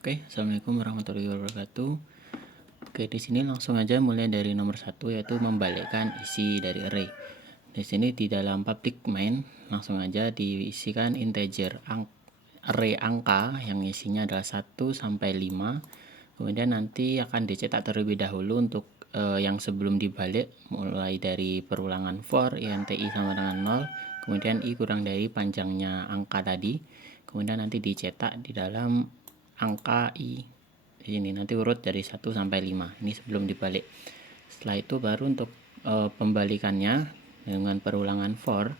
Oke, assalamualaikum warahmatullahi wabarakatuh. Oke, di sini langsung aja mulai dari nomor satu, yaitu membalikkan isi dari array. Di sini di dalam public main langsung aja diisikan integer array angka yang isinya adalah 1 sampai 5. Kemudian nanti akan dicetak terlebih dahulu untuk yang sebelum dibalik, mulai dari perulangan for int i sama dengan 0, kemudian i kurang dari panjangnya angka tadi. Kemudian nanti dicetak di dalam angka i ini nanti urut dari 1 sampai 5. Ini sebelum dibalik. Setelah itu baru untuk pembalikannya dengan perulangan for.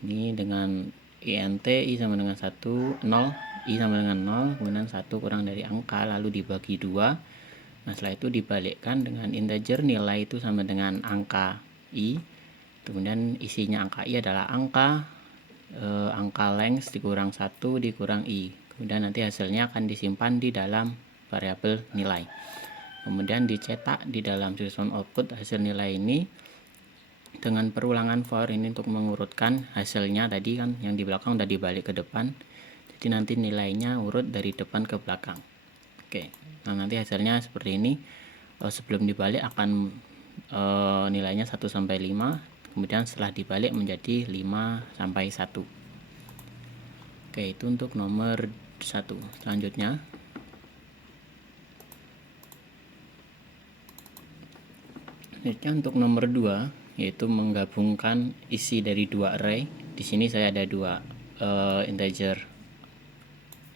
Ini dengan int i sama dengan 1, 0, i sama dengan 0, kemudian 1 kurang dari angka lalu dibagi 2. Nah, setelah itu dibalikkan dengan integer nilai itu sama dengan angka i. Kemudian isinya angka i adalah angka length dikurang 1 dikurang i. Kemudian nanti hasilnya akan disimpan di dalam variabel nilai. Kemudian dicetak di dalam system output hasil nilai ini dengan perulangan for ini untuk mengurutkan hasilnya tadi kan yang di belakang udah dibalik ke depan. Jadi nanti nilainya urut dari depan ke belakang. Oke. Nah, nanti hasilnya seperti ini. Sebelum dibalik akan nilainya 1 sampai 5. Kemudian setelah dibalik menjadi 5 sampai 1. Oke, itu untuk nomor 1. Selanjutnya untuk nomor 2, yaitu menggabungkan isi dari dua array. Di sini saya ada dua integer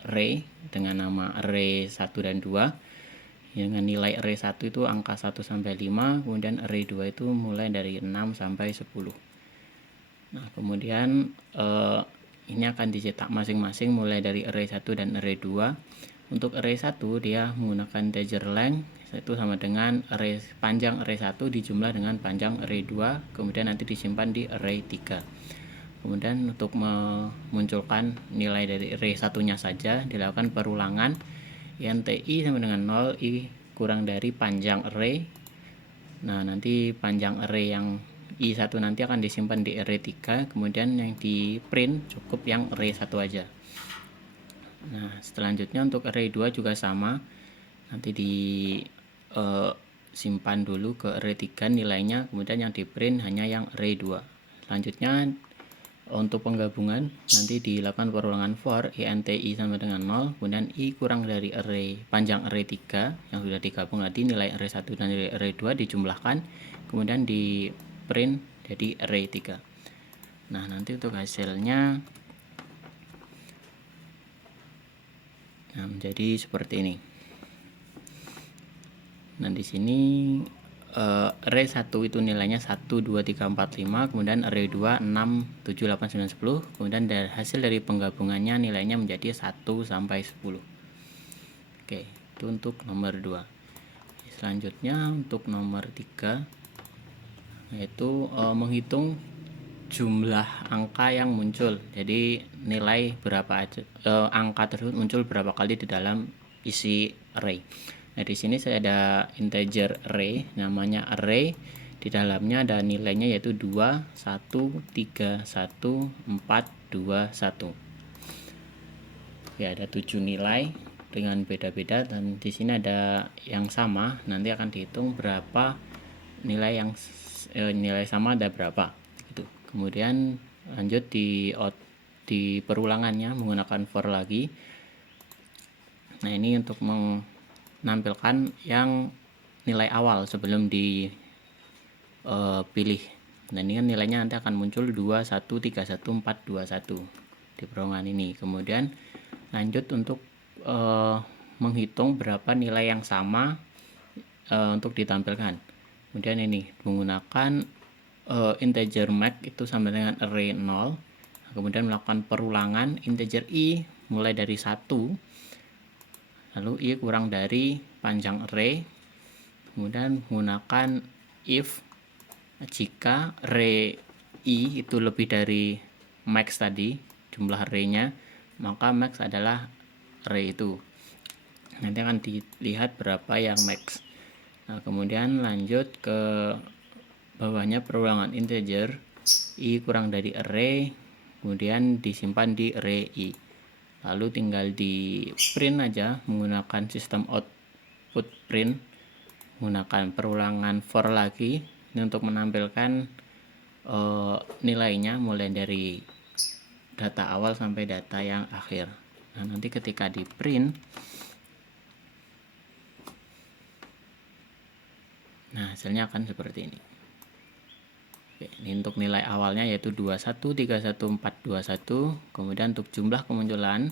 array dengan nama array 1 dan 2. Dengan nilai array 1 itu angka 1 sampai 5, kemudian array 2 itu mulai dari 6 sampai 10. Nah, kemudian ini akan dicetak masing-masing mulai dari array 1 dan array 2. Untuk array 1 dia menggunakan integer length itu sama dengan panjang array 1 dijumlah dengan panjang array 2, kemudian nanti disimpan di array 3. Kemudian untuk memunculkan nilai dari array satunya saja dilakukan perulangan int i sama dengan 0, i kurang dari panjang array. Nah, nanti panjang array yang i1 nanti akan disimpan di array 3, kemudian yang di print cukup yang array 1 aja. Nah, selanjutnya untuk array 2 juga sama. Nanti disimpan dulu ke array 3 nilainya, kemudian yang di print hanya yang array 2. Selanjutnya untuk penggabungan nanti dilakukan perulangan for int i sama dengan 0, kemudian i kurang dari panjang array 3 yang sudah digabung tadi, nilai array 1 dan nilai array 2 dijumlahkan, kemudian di print jadi array 3. Nah, nanti untuk hasilnya menjadi seperti ini. Nah, di sini array 1 itu nilainya 1, 2, 3, 4, 5, kemudian array 2 6, 7, 8, 9, 10, kemudian dari hasil dari penggabungannya nilainya menjadi 1 sampai 10. Oke, itu untuk nomor 2. Selanjutnya untuk nomor 3, yaitu menghitung jumlah angka yang muncul. Jadi nilai berapa aja, angka tersebut muncul berapa kali di dalam isi array. Nah, di sini saya ada integer array, namanya array. Di dalamnya ada nilainya yaitu 2, 1, 3, 1, 4, 2, 1. Ya, ada 7 nilai dengan beda-beda, dan di sini ada yang sama. Nanti akan dihitung berapa nilai yang nilai sama ada berapa. Gitu. Kemudian lanjut di perulangannya menggunakan for lagi. Nah, ini untuk menampilkan yang nilai awal sebelum dipilih. Dan ini kan nilainya nanti akan muncul 2, 1, 3, 1, 4, 2, 1 di perulangan ini. Kemudian lanjut untuk menghitung berapa nilai yang sama untuk ditampilkan. Kemudian ini menggunakan integer max itu sama dengan array 0. Kemudian melakukan perulangan integer i mulai dari 1, lalu i kurang dari panjang array, kemudian menggunakan if jika array i itu lebih dari max tadi jumlah arraynya, maka max adalah array itu. Nanti akan dilihat berapa yang max. Nah, kemudian lanjut ke bawahnya perulangan integer i kurang dari array, kemudian disimpan di array i. lalu tinggal di print aja menggunakan sistem output print, menggunakan perulangan for lagi ini untuk menampilkan nilainya mulai dari data awal sampai data yang akhir. Nah, nanti ketika di print, nah hasilnya akan seperti ini. Oke, ini untuk nilai awalnya yaitu 2131421. Kemudian untuk jumlah kemunculan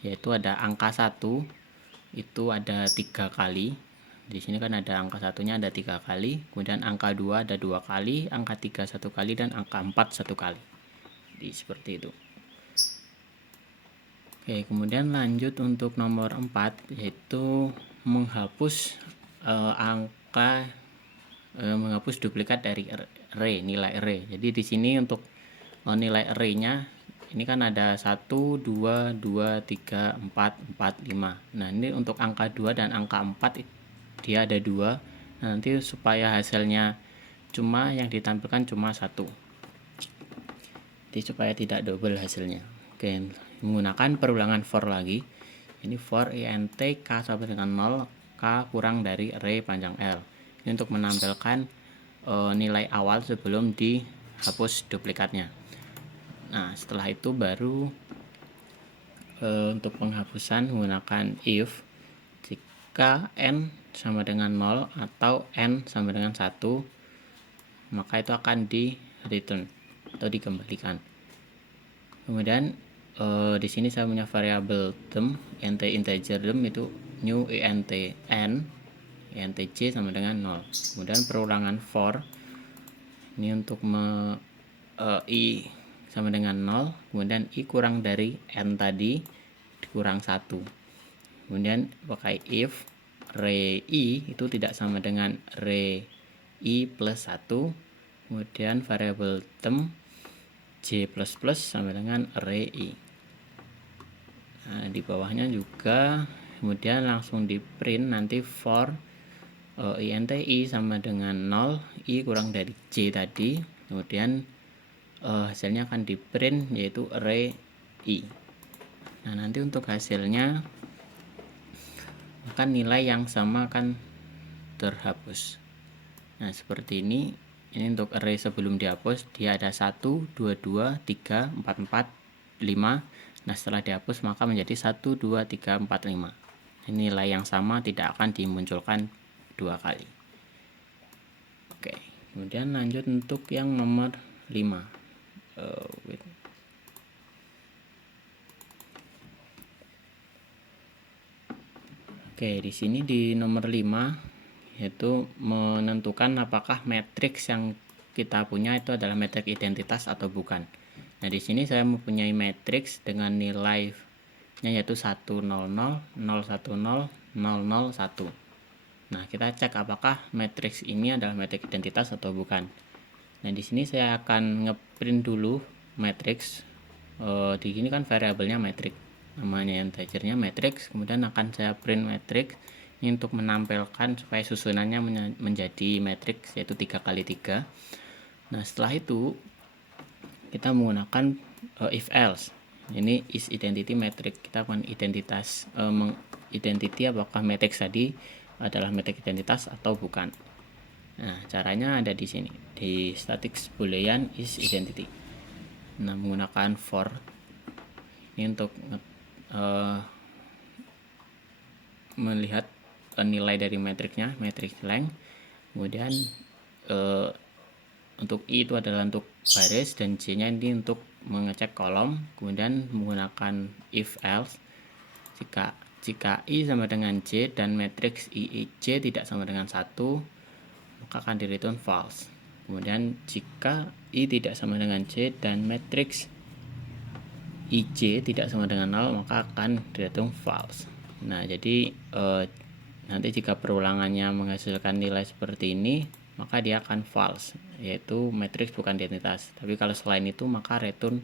yaitu ada angka 1 itu ada 3 kali. Di sini kan ada angka satunya ada 3 kali, kemudian angka 2 ada 2 kali, angka 3 1 kali, dan angka 4 1 kali. Jadi seperti itu. Oke, kemudian lanjut untuk nomor 4 yaitu menghapus menghapus duplikat dari array, nilai array. Jadi di sini untuk nilai array-nya ini kan ada 1 2 2 3 4 4 5. Nah, ini untuk angka 2 dan angka 4 dia ada 2. Nah, nanti supaya hasilnya cuma yang ditampilkan cuma 1. Jadi supaya tidak double hasilnya. Oke, menggunakan perulangan for lagi. Ini for int k sama dengan 0, k kurang dari array panjang L. Ini untuk menampilkan nilai awal sebelum dihapus duplikatnya. Nah, setelah itu baru untuk penghapusan menggunakan if jika n sama dengan 0 atau n sama dengan 1, maka itu akan di return atau dikembalikan. Kemudian di sini saya punya variabel term int integer term itu new int n int j sama dengan 0. Kemudian perulangan for ini untuk i sama dengan 0, kemudian i kurang dari n tadi dikurang 1. Kemudian pakai if array i itu tidak sama dengan array i plus 1, kemudian variabel term j++ sama dengan array i. Nah, di bawahnya juga kemudian langsung di print nanti for int i sama dengan 0, i kurang dari j tadi, kemudian hasilnya akan di print yaitu array i. Nah, nanti untuk hasilnya akan nilai yang sama akan terhapus. Nah, seperti ini. Ini untuk array sebelum dihapus dia ada 1 2 2 3 4 4 5. Nah, setelah dihapus maka menjadi 1 2 3 4 5. Ini nilai yang sama tidak akan dimunculkan 2 kali. Oke, kemudian lanjut untuk yang nomor 5. Oke, di sini di nomor 5 yaitu menentukan apakah matriks yang kita punya itu adalah matriks identitas atau bukan. Nah, di sini saya mempunyai matriks dengan nilainya yaitu 1 0 0 0 1 0 0 0 1. Nah, kita cek apakah matriks ini adalah matriks identitas atau bukan. Nah, di sini saya akan ngeprint dulu matriks. Di sini kan variabelnya matriks, namanya integernya matriks, kemudian akan saya print matriks ini untuk menampilkan supaya susunannya menjadi matriks yaitu 3 kali 3. Nah, setelah itu kita menggunakan if else. Ini is identity matrix. Kita akan identitas identity apakah matriks tadi adalah matriks identitas atau bukan. Nah, caranya ada di sini di static boolean is identity. Nah, menggunakan for ini untuk melihat nilai dari matriksnya, matrix length. Kemudian untuk i itu adalah untuk baris dan j nya ini untuk mengecek kolom. Kemudian menggunakan if else jika i sama dengan j dan matriks j tidak sama dengan 1, maka akan di return false. Kemudian jika i tidak sama dengan j dan matriks ij tidak sama dengan 0, maka akan di return false. Nah, jadi nanti jika perulangannya menghasilkan nilai seperti ini, maka dia akan false, yaitu matriks bukan identitas. Tapi kalau selain itu maka return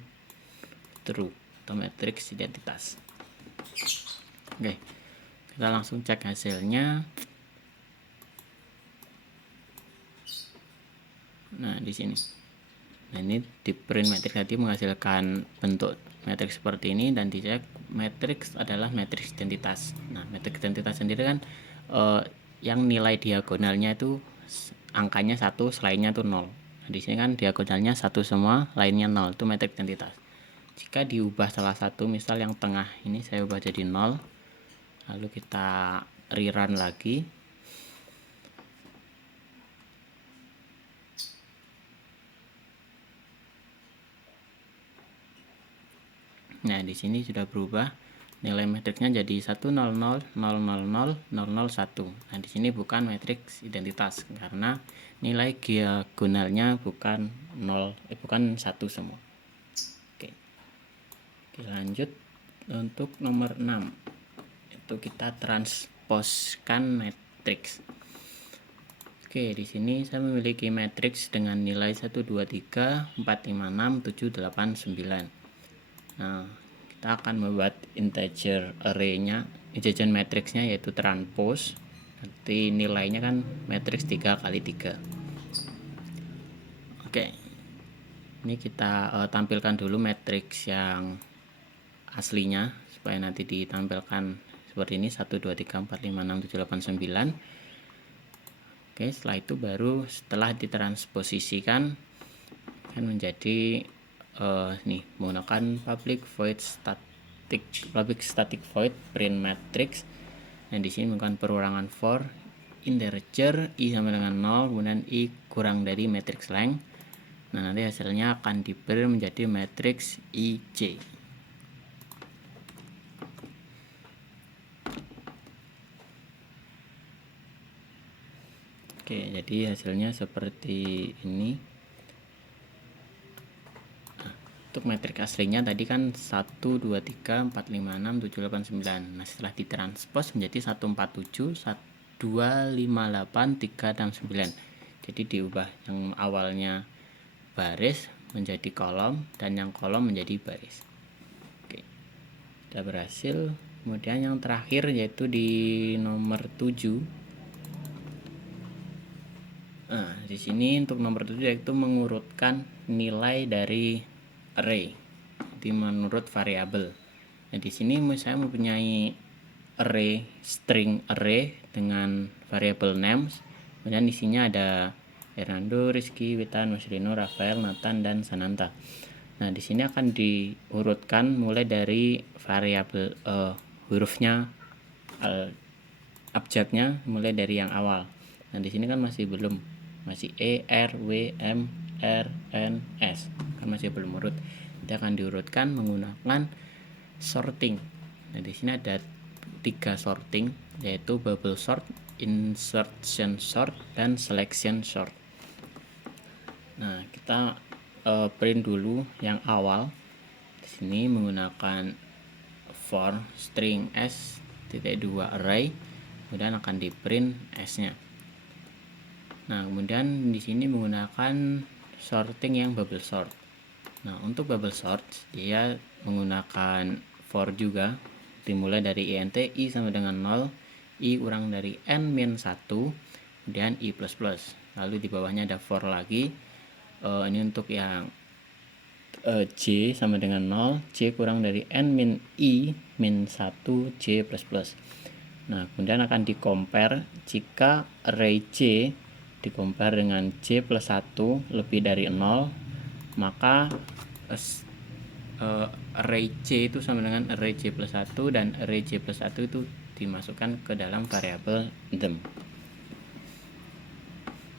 true atau matriks identitas. Oke, kita langsung cek hasilnya. Nah, di sini Nah, ini di print matrix tadi menghasilkan bentuk matriks seperti ini, dan dicek matriks adalah matriks identitas. Nah, matriks identitas sendiri kan yang nilai diagonalnya itu angkanya 1, selainnya itu 0. Nah, di sini kan diagonalnya 1 semua, lainnya 0, itu matriks identitas. Jika diubah salah satu, misal yang tengah ini saya ubah jadi 0, lalu kita rerun lagi. Nah, di sini sudah berubah nilai matriksnya jadi 1 0 0 0 0 0 0 0 1. Nah, di sini bukan matriks identitas karena nilai diagonalnya bukan 1 semua. Oke. Oke, lanjut untuk nomor 6. Itu kita transposkan matriks. Oke, di sini saya memiliki matriks dengan nilai 1 2 3 4 5 6 7 8 9. Nah, kita akan membuat integer array-nya, integer matriksnya yaitu transpose. Nanti nilainya kan matriks 3 kali 3. Oke. Ini kita tampilkan dulu matriks yang aslinya supaya nanti ditampilkan seperti ini 1 2 3 4 5 6 7 8 9. Oke, setelah itu baru setelah ditransposisikan akan menjadi nih menggunakan public static void print matrix. Nah, di sini menggunakan perorangan for integer i sama dengan 0, kemudian i kurang dari matrix length. Nah, nanti hasilnya akan di-print menjadi matrix ij. Oke, jadi hasilnya seperti ini. Untuk matriks aslinya tadi kan 1 2 3 4 5 6 7 8 9. Nah, setelah ditranspos menjadi 147 2 5 8 3 6 9. Jadi diubah yang awalnya baris menjadi kolom dan yang kolom menjadi baris. Oke. Sudah berhasil. Kemudian yang terakhir yaitu di nomor 7. Nah, di sini untuk nomor 7 yaitu mengurutkan nilai dari array, jadi menurut variabel. Nah, di sini saya mempunyai array, string array dengan variabel names, kemudian isinya ada Hernando, Rizky, Witan, Masrino, Rafael, Nathan, dan Sananta. Nah, di sini akan diurutkan mulai dari variabel hurufnya, abjadnya mulai dari yang awal. Nah, di sini kan masih E, R, W, M, R, N, S kan masih belum urut. Nanti akan diurutkan menggunakan sorting. Nah, di sini ada 3 sorting, yaitu bubble sort, insertion sort, dan selection sort. Nah, kita print dulu yang awal. Di sini menggunakan for string s.2 array, kemudian akan di print s-nya. Nah, kemudian di sini menggunakan sorting yang bubble sort. Nah, untuk bubble sort dia menggunakan for juga, dimulai dari int i sama dengan 0, i kurang dari n min 1, kemudian i plus plus. Lalu di bawahnya ada for lagi. Ini untuk yang j sama dengan 0, j kurang dari n min i min 1 j plus plus. Nah, kemudian akan di compare jika array j di compare dengan j plus 1 lebih dari 0, maka array j itu sama dengan array j plus 1, dan array j plus 1 itu dimasukkan ke dalam variabel them.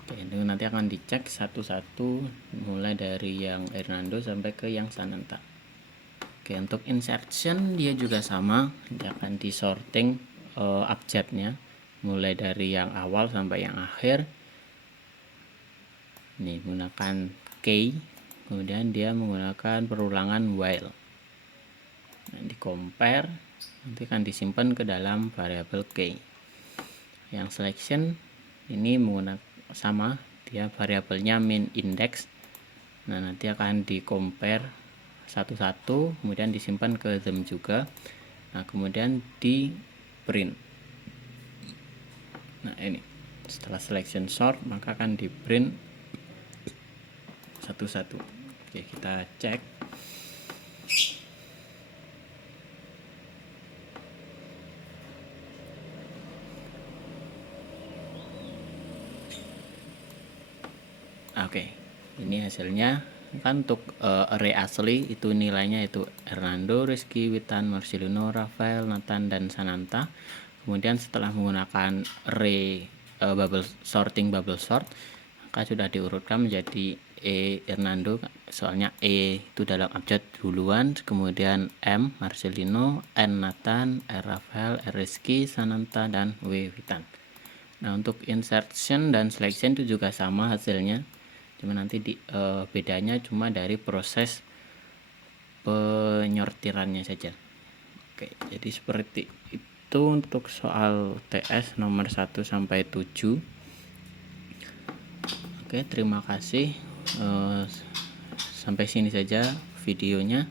Oke, itu nanti akan dicek satu-satu mulai dari yang Hernando sampai ke yang Sananta. Oke, untuk insertion dia juga sama, dia akan disorting abjadnya mulai dari yang awal sampai yang akhir. Ini menggunakan key, kemudian dia menggunakan perulangan while. Nah, di compare nanti akan disimpan ke dalam variabel key. Yang selection ini menggunakan sama, dia variabelnya min index. Nah, nanti akan di compare satu-satu, kemudian disimpan ke them juga. Nah, kemudian di print. Nah, ini setelah selection sort maka akan di print satu-satu. Oke, kita cek. Oke, ini hasilnya kan untuk array asli itu nilainya itu Hernando, Rizky, Witan, Marcelino, Rafael, Nathan, dan Sananta. Kemudian setelah menggunakan array bubble sort, maka sudah diurutkan menjadi Hernando, soalnya E itu dalam abjad duluan, kemudian M Marcelino, N Nathan, R Rafael, R Rizky, Sananta, dan W Witan. Nah, untuk insertion dan selection itu juga sama hasilnya, cuma nanti bedanya cuma dari proses penyortirannya saja. Oke, jadi seperti itu untuk soal TS nomor 1 sampai 7. Oke, terima kasih. Sampai sini saja videonya.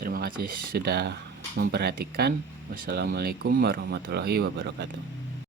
Terima kasih sudah memperhatikan. Wassalamualaikum warahmatullahi wabarakatuh.